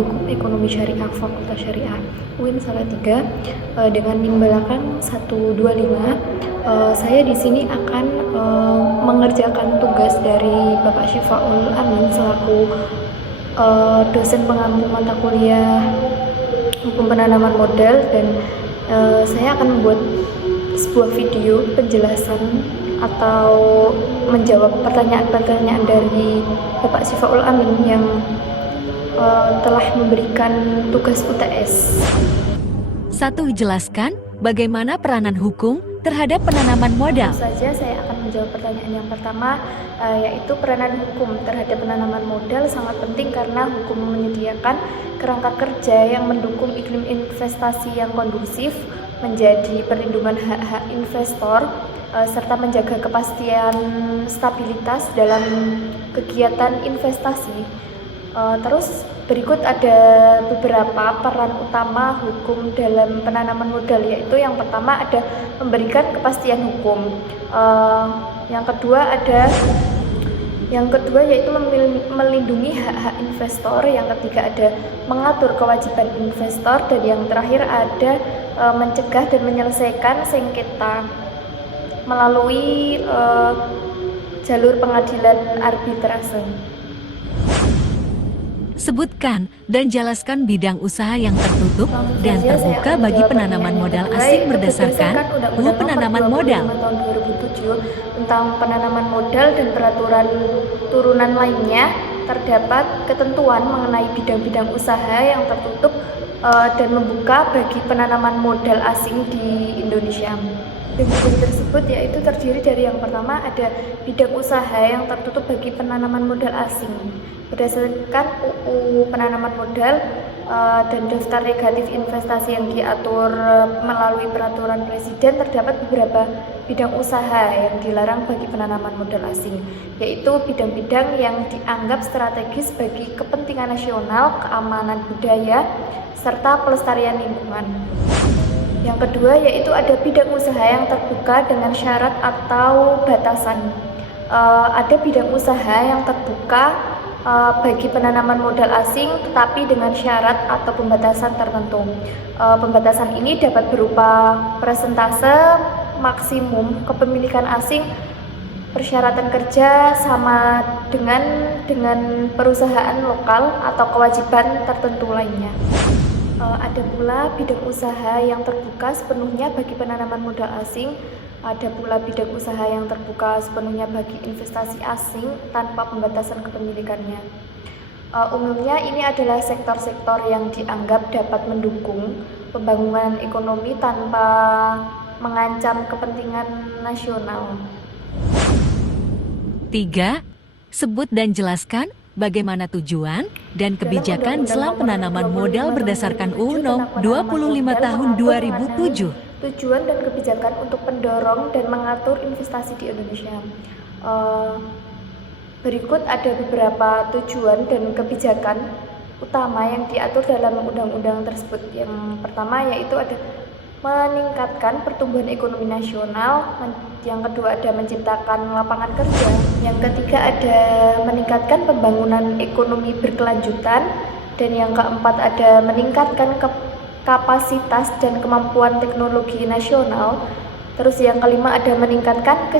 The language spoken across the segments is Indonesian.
Hukum Ekonomi Syariah Fakultas Syariah UIN Salatiga dengan NIM belakang 125. Saya di sini akan mengerjakan tugas dari Bapak Syifaul Amin selaku dosen pengampu mata kuliah Hukum Penanaman Modal, dan saya akan membuat sebuah video penjelasan atau menjawab pertanyaan-pertanyaan dari Bapak Syifaul Amin yang telah memberikan tugas UTS. 1. Jelaskan bagaimana peranan hukum terhadap penanaman modal. Tentu saja saya akan menjawab pertanyaan yang pertama, yaitu peranan hukum terhadap penanaman modal sangat penting karena hukum menyediakan kerangka kerja yang mendukung iklim investasi yang kondusif, menjadi perlindungan hak-hak investor, serta menjaga kepastian stabilitas dalam kegiatan investasi. Terus berikut ada beberapa peran utama hukum dalam penanaman modal, yaitu yang pertama ada memberikan kepastian hukum, yang kedua yaitu melindungi hak-hak investor, yang ketiga ada mengatur kewajiban investor, dan yang terakhir ada mencegah dan menyelesaikan sengketa melalui jalur pengadilan arbitrase. Sebutkan dan jelaskan bidang usaha yang tertutup dan terbuka bagi penanaman modal asing berdasarkan UU Penanaman Modal tahun 2007 tentang penanaman modal dan peraturan turunan lainnya. Terdapat ketentuan mengenai bidang-bidang usaha yang tertutup dan membuka bagi penanaman modal asing di Indonesia. Bidang tersebut yaitu terdiri dari yang pertama ada bidang usaha yang tertutup bagi penanaman modal asing. Berdasarkan UU Penanaman Modal dan daftar negatif investasi yang diatur melalui peraturan presiden, terdapat beberapa bidang usaha yang dilarang bagi penanaman modal asing, yaitu bidang-bidang yang dianggap strategis bagi kepentingan nasional, keamanan budaya, serta pelestarian lingkungan. Yang kedua yaitu ada bidang usaha yang terbuka dengan syarat atau batasan. Ada bidang usaha yang terbuka bagi penanaman modal asing tetapi dengan syarat atau pembatasan tertentu. Pembatasan ini dapat berupa persentase maksimum kepemilikan asing, persyaratan kerja sama dengan perusahaan lokal, atau kewajiban tertentu lainnya. Ada pula bidang usaha yang terbuka sepenuhnya bagi penanaman modal asing. Ada pula bidang usaha yang terbuka sepenuhnya bagi investasi asing tanpa pembatasan kepemilikannya. Umumnya ini adalah sektor-sektor yang dianggap dapat mendukung pembangunan ekonomi tanpa mengancam kepentingan nasional. 3. Sebut dan jelaskan bagaimana tujuan dan kebijakan dalam penanaman modal berdasarkan UU No. 25 Tahun 2007. Tujuan dan kebijakan untuk mendorong dan mengatur investasi di Indonesia. Berikut ada beberapa tujuan dan kebijakan utama yang diatur dalam undang-undang tersebut. Yang pertama yaitu ada meningkatkan pertumbuhan ekonomi nasional, yang kedua ada menciptakan lapangan kerja, yang ketiga ada meningkatkan pembangunan ekonomi berkelanjutan, dan yang keempat ada meningkatkan kapasitas dan kemampuan teknologi nasional. Terus yang kelima ada meningkatkan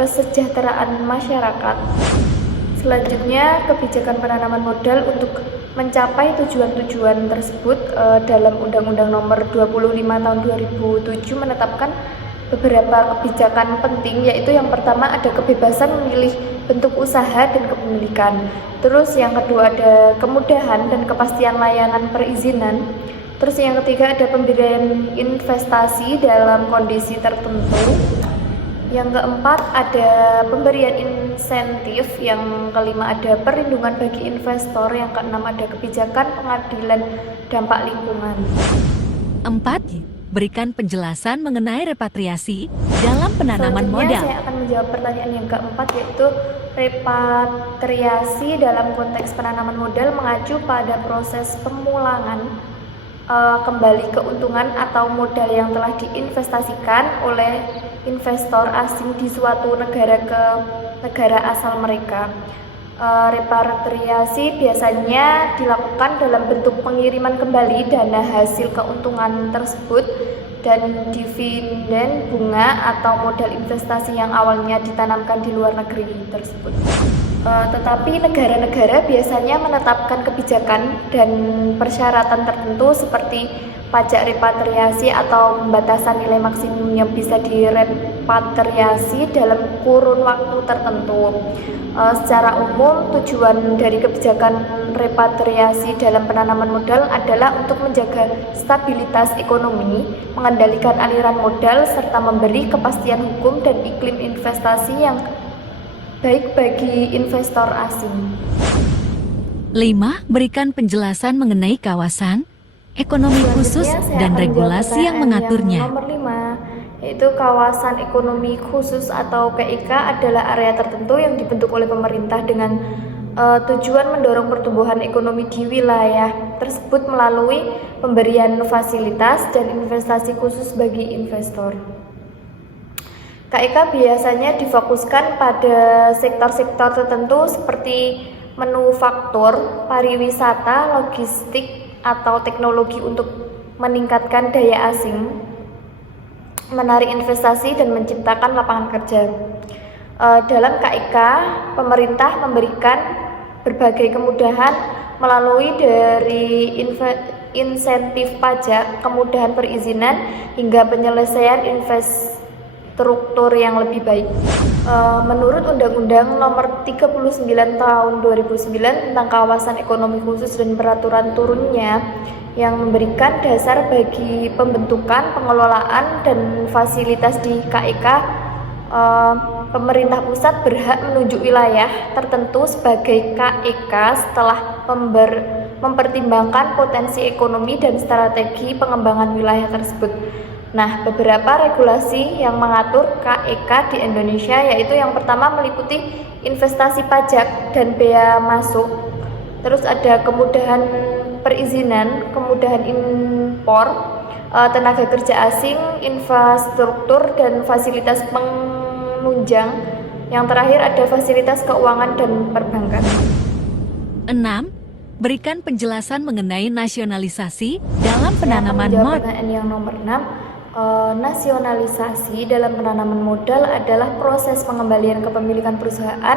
kesejahteraan masyarakat. Selanjutnya kebijakan penanaman modal untuk mencapai tujuan-tujuan tersebut dalam Undang-Undang Nomor 25 Tahun 2007 menetapkan beberapa kebijakan penting, yaitu yang pertama ada kebebasan memilih bentuk usaha dan kepemilikan. Terus yang kedua ada kemudahan dan kepastian layanan perizinan. Terus yang ketiga ada pemberian investasi dalam kondisi tertentu. Yang keempat ada pemberian insentif. Yang kelima ada perlindungan bagi investor. Yang keenam ada kebijakan pengadilan dampak lingkungan. 4. Berikan penjelasan mengenai repatriasi dalam penanaman modal. Saya akan menjawab pertanyaan yang keempat, yaitu repatriasi dalam konteks penanaman modal mengacu pada proses pemulangan kembali keuntungan atau modal yang telah diinvestasikan oleh investor asing di suatu negara ke negara asal mereka. Repatriasi biasanya dilakukan dalam bentuk pengiriman kembali dana hasil keuntungan tersebut dan dividen bunga atau modal investasi yang awalnya ditanamkan di luar negeri tersebut. Tetapi negara-negara biasanya menetapkan kebijakan dan persyaratan tertentu seperti pajak repatriasi atau pembatasan nilai maksimum yang bisa direpatriasi dalam kurun waktu tertentu. Secara umum, tujuan dari kebijakan repatriasi dalam penanaman modal adalah untuk menjaga stabilitas ekonomi, mengendalikan aliran modal, serta memberi kepastian hukum dan iklim investasi yang baik bagi investor asing. 5. Berikan penjelasan mengenai kawasan ekonomi khusus dan regulasi yang mengaturnya. Yang nomor 5, yaitu kawasan ekonomi khusus atau KEK adalah area tertentu yang dibentuk oleh pemerintah dengan tujuan mendorong pertumbuhan ekonomi di wilayah tersebut melalui pemberian fasilitas dan investasi khusus bagi investor. KEK biasanya difokuskan pada sektor-sektor tertentu seperti manufaktur, pariwisata, logistik, atau teknologi untuk meningkatkan daya asing, menarik investasi, dan menciptakan lapangan kerja. Dalam KEK, pemerintah memberikan berbagai kemudahan melalui dari insentif pajak, kemudahan perizinan, hingga penyelesaian infrastruktur yang lebih baik. Menurut Undang-Undang Nomor 39 Tahun 2009 tentang Kawasan Ekonomi Khusus dan peraturan turunnya yang memberikan dasar bagi pembentukan, pengelolaan, dan fasilitas di KEK, pemerintah pusat berhak menunjuk wilayah tertentu sebagai KEK setelah mempertimbangkan potensi ekonomi dan strategi pengembangan wilayah tersebut. Nah, beberapa regulasi yang mengatur KEK di Indonesia yaitu yang pertama meliputi investasi pajak dan bea masuk, terus ada kemudahan perizinan, kemudahan impor, tenaga kerja asing, infrastruktur, dan fasilitas penunjang. Yang terakhir ada fasilitas keuangan dan perbankan. 6. Berikan penjelasan mengenai nasionalisasi dalam penanaman modal. Yang nomor 6, nasionalisasi dalam penanaman modal adalah proses pengembalian kepemilikan perusahaan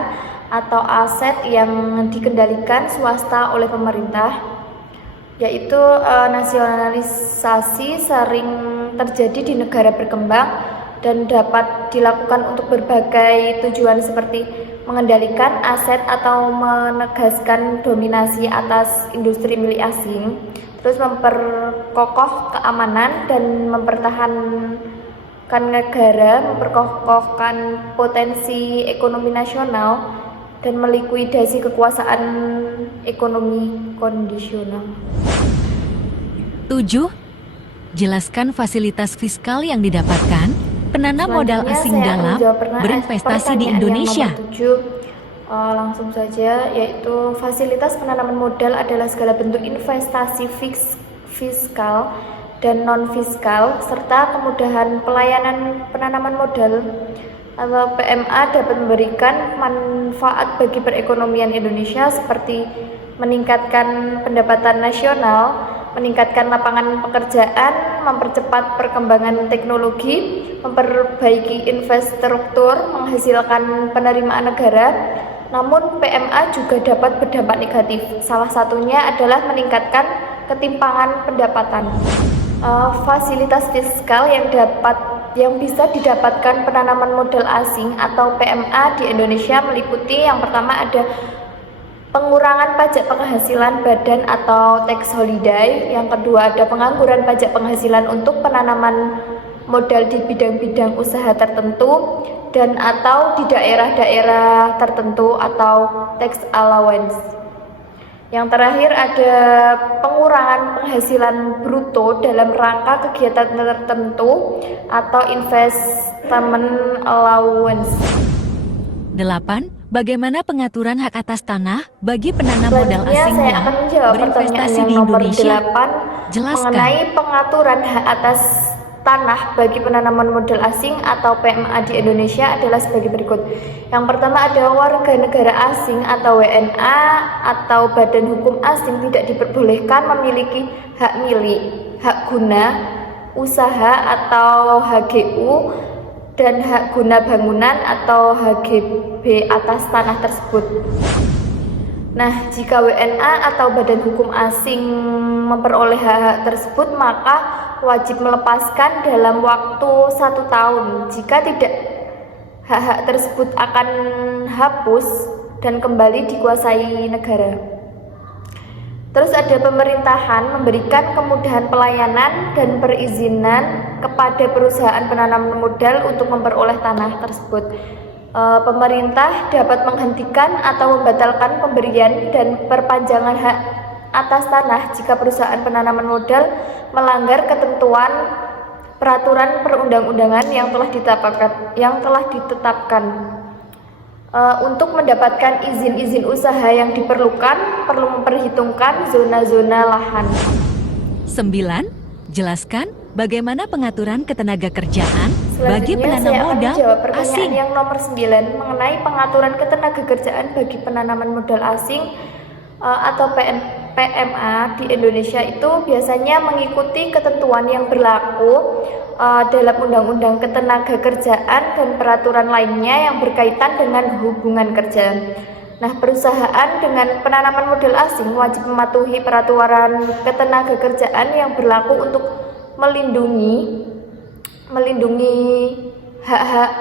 atau aset yang dikendalikan swasta oleh pemerintah, yaitu nasionalisasi sering terjadi di negara berkembang dan dapat dilakukan untuk berbagai tujuan seperti mengendalikan aset atau menegaskan dominasi atas industri milik asing, terus memperkokoh keamanan dan mempertahankan negara, memperkokohkan potensi ekonomi nasional, dan melikuidasi kekuasaan ekonomi kondisional. 7. Jelaskan fasilitas fiskal yang didapatkan penanam modal asing dalam berinvestasi di Indonesia. Yang nomor 7, langsung saja, yaitu fasilitas penanaman modal adalah segala bentuk investasi fiskal dan non-fiskal serta kemudahan pelayanan penanaman modal atau PMA dapat memberikan manfaat bagi perekonomian Indonesia seperti meningkatkan pendapatan nasional, meningkatkan lapangan pekerjaan, mempercepat perkembangan teknologi, memperbaiki infrastruktur, menghasilkan penerimaan negara. Namun PMA juga dapat berdampak negatif. Salah satunya adalah meningkatkan ketimpangan pendapatan. Fasilitas fiskal yang bisa didapatkan penanaman modal asing atau PMA di Indonesia meliputi yang pertama ada pengurangan pajak penghasilan badan atau tax holiday. Yang kedua ada pengangguran pajak penghasilan untuk penanaman modal di bidang-bidang usaha tertentu dan atau di daerah-daerah tertentu atau tax allowance. Yang terakhir ada pengurangan penghasilan bruto dalam rangka kegiatan tertentu atau investment allowance. 8. Bagaimana pengaturan hak atas tanah bagi penanam modal asing yang berinvestasi di Indonesia? 8, Jelaskan. mengenai pengaturan hak atas tanah bagi penanaman modal asing atau PMA di Indonesia adalah sebagai berikut. Yang pertama ada warga negara asing atau WNA atau badan hukum asing tidak diperbolehkan memiliki hak milik, hak guna, usaha atau HGU, dan hak guna bangunan atau HGB atas tanah tersebut. Nah, jika WNA atau badan hukum asing memperoleh hak-hak tersebut, maka wajib melepaskan dalam waktu 1 tahun. Jika tidak, hak-hak tersebut akan hapus dan kembali dikuasai negara. Terus ada pemerintahan memberikan kemudahan pelayanan dan perizinan kepada perusahaan penanaman modal untuk memperoleh tanah tersebut. Pemerintah dapat menghentikan atau membatalkan pemberian dan perpanjangan hak atas tanah jika perusahaan penanaman modal melanggar ketentuan peraturan perundang-undangan yang telah ditetapkan. Untuk mendapatkan izin-izin usaha yang diperlukan, perlu memperhitungkan zona-zona lahan. 9. Jelaskan bagaimana pengaturan ketenaga kerjaan bagi penanam modal saya akan menjawab pertanyaan asing. yang nomor 9 mengenai pengaturan ketenaga kerjaan bagi penanaman modal asing atau PMA di Indonesia. Itu biasanya mengikuti ketentuan yang berlaku dalam Undang-Undang Ketenaga Kerjaan dan peraturan lainnya yang berkaitan dengan hubungan kerja. Nah, perusahaan dengan penanaman modal asing wajib mematuhi peraturan ketenaga kerjaan yang berlaku untuk melindungi hak-hak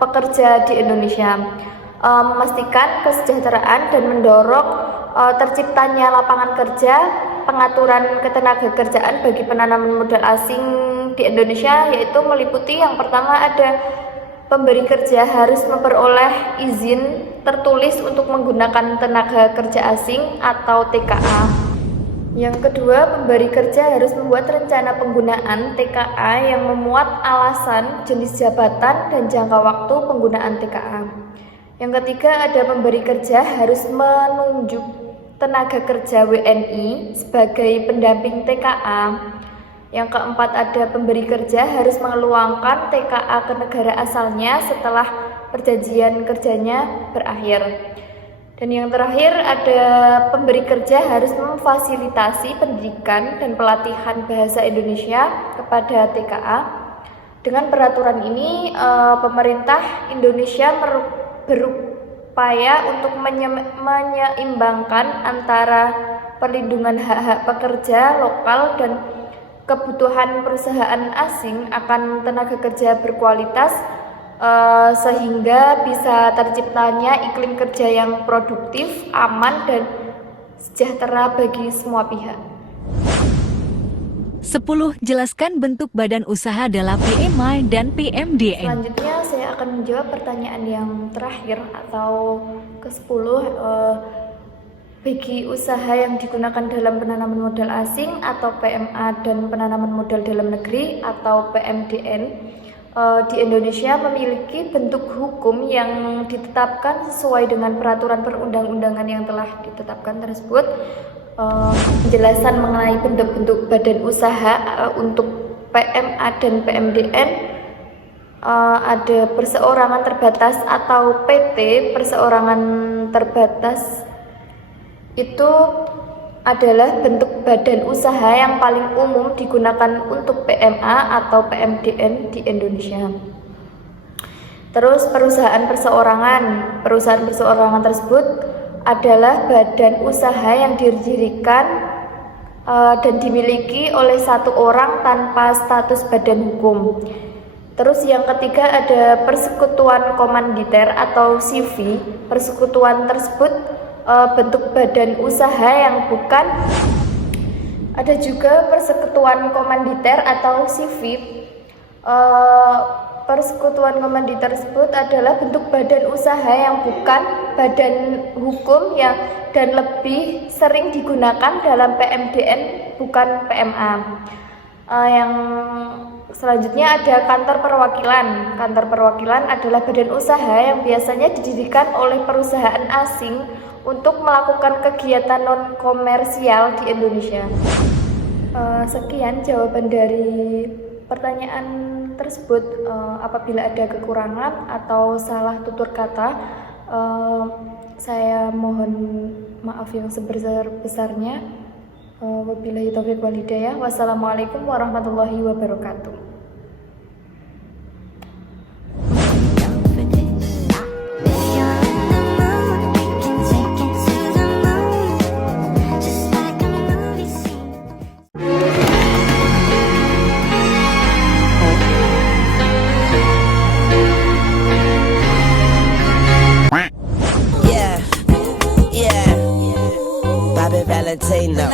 pekerja di Indonesia, memastikan kesejahteraan dan mendorong terciptanya lapangan kerja. Pengaturan ketenaga kerjaan bagi penanaman modal asing di Indonesia yaitu meliputi yang pertama ada pemberi kerja harus memperoleh izin tertulis untuk menggunakan tenaga kerja asing atau TKA. Yang kedua, pemberi kerja harus membuat rencana penggunaan TKA yang memuat alasan, jenis jabatan, dan jangka waktu penggunaan TKA. Yang ketiga, ada pemberi kerja harus menunjuk tenaga kerja WNI sebagai pendamping TKA. Yang keempat, ada pemberi kerja harus mengeluangkan TKA ke negara asalnya setelah perjanjian kerjanya berakhir. Dan yang terakhir, ada pemberi kerja harus memfasilitasi pendidikan dan pelatihan bahasa Indonesia kepada TKA. Dengan peraturan ini, pemerintah Indonesia berupaya untuk menyeimbangkan antara perlindungan hak-hak pekerja lokal dan kebutuhan perusahaan asing akan tenaga kerja berkualitas, sehingga bisa terciptanya iklim kerja yang produktif, aman, dan sejahtera bagi semua pihak. 10. Jelaskan bentuk badan usaha dalam PMI dan PMDN. Selanjutnya saya akan menjawab pertanyaan yang terakhir atau ke-10, bagi usaha yang digunakan dalam penanaman modal asing atau PMA dan penanaman modal dalam negeri atau PMDN. Di Indonesia memiliki bentuk hukum yang ditetapkan sesuai dengan peraturan perundang-undangan yang telah ditetapkan tersebut. Penjelasan mengenai bentuk-bentuk badan usaha untuk PMA dan PMDN, ada perseorangan terbatas atau PT perseorangan terbatas. Itu adalah bentuk badan usaha yang paling umum digunakan untuk PMA atau PMDN di Indonesia. Terus perusahaan perseorangan tersebut adalah badan usaha yang didirikan dan dimiliki oleh satu orang tanpa status badan hukum. Terus yang ketiga ada persekutuan komanditer atau CV. Persekutuan tersebut bentuk badan usaha yang bukan. Ada juga persekutuan komanditer atau CV. Persekutuan komanditer tersebut adalah bentuk badan usaha yang bukan badan hukum dan lebih sering digunakan dalam PMDN bukan PMA. Yang selanjutnya ada kantor perwakilan. Kantor perwakilan adalah badan usaha yang biasanya didirikan oleh perusahaan asing untuk melakukan kegiatan non-komersial di Indonesia. Sekian jawaban dari pertanyaan tersebut, apabila ada kekurangan atau salah tutur kata, saya mohon maaf yang sebesar-besarnya. Wabillahi taufiq wal hidayah. Wassalamualaikum warahmatullahi wabarakatuh. Yeah, yeah, Bobby Valentino.